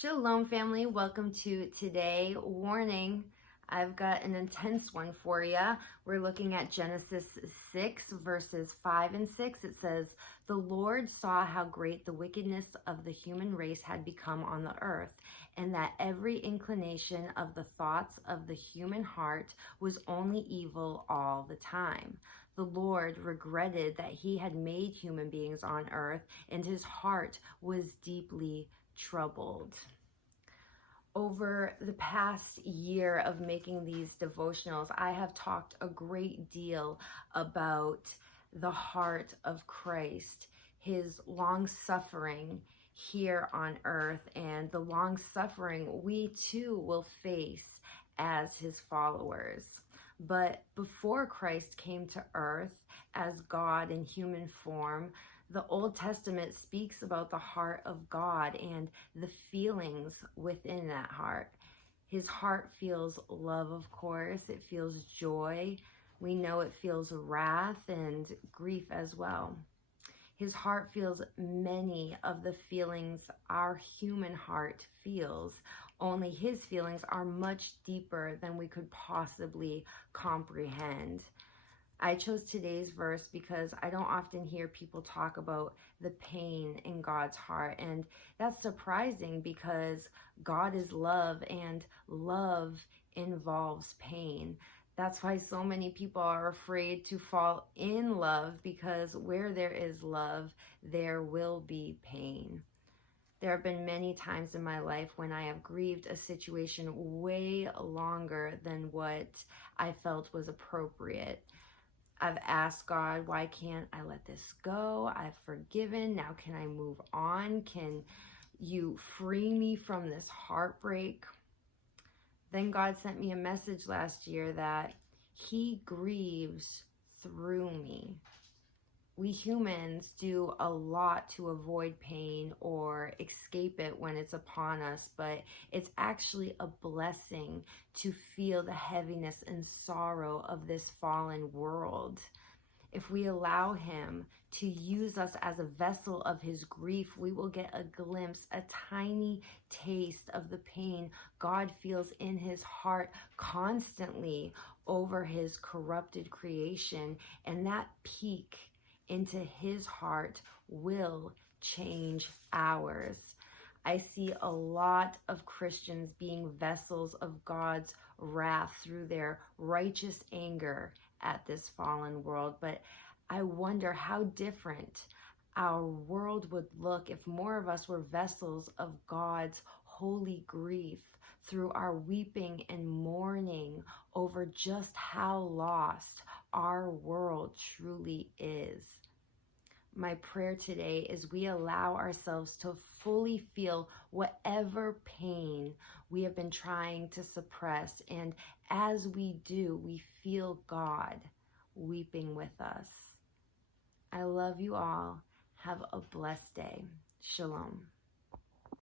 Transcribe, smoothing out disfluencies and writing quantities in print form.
Shalom, family. Welcome to Today. Warning, I've got an intense one for you. We're looking at Genesis 6, verses 5 and 6. It says, "The Lord saw how great the wickedness of the human race had become on the earth, and that every inclination of the thoughts of the human heart was only evil all the time. The Lord regretted that he had made human beings on earth, and his heart was deeply troubled." Over the past year of making these devotionals, I have talked a great deal about the heart of Christ, his long suffering here on earth, and the long suffering we too will face as his followers. But before Christ came to earth as God in human form, the Old Testament speaks about the heart of God and the feelings within that heart. His heart feels love, of course. It feels joy. We know it feels wrath and grief as well. His heart feels many of the feelings our human heart feels, only his feelings are much deeper than we could possibly comprehend. I chose today's verse because I don't often hear people talk about the pain in God's heart, and that's surprising because God is love and love involves pain. That's why so many people are afraid to fall in love, because where there is love, there will be pain. There have been many times in my life when I have grieved a situation way longer than what I felt was appropriate. I've asked God, why can't I let this go? I've forgiven. Now can I move on? Can you free me from this heartbreak? Then God sent me a message last year that he grieves through me. We humans do a lot to avoid pain or escape it when it's upon us, but it's actually a blessing to feel the heaviness and sorrow of this fallen world. If we allow him to use us as a vessel of his grief, we will get a glimpse, a tiny taste of the pain God feels in his heart constantly over his corrupted creation, and that peek into his heart will change ours. I see a lot of Christians being vessels of God's wrath through their righteous anger at this fallen world, but I wonder how different our world would look if more of us were vessels of God's holy grief through our weeping and mourning over just how lost our world truly is. My prayer today is we allow ourselves to fully feel whatever pain we have been trying to suppress. And as we do, we feel God weeping with us. I love you all. Have a blessed day. Shalom.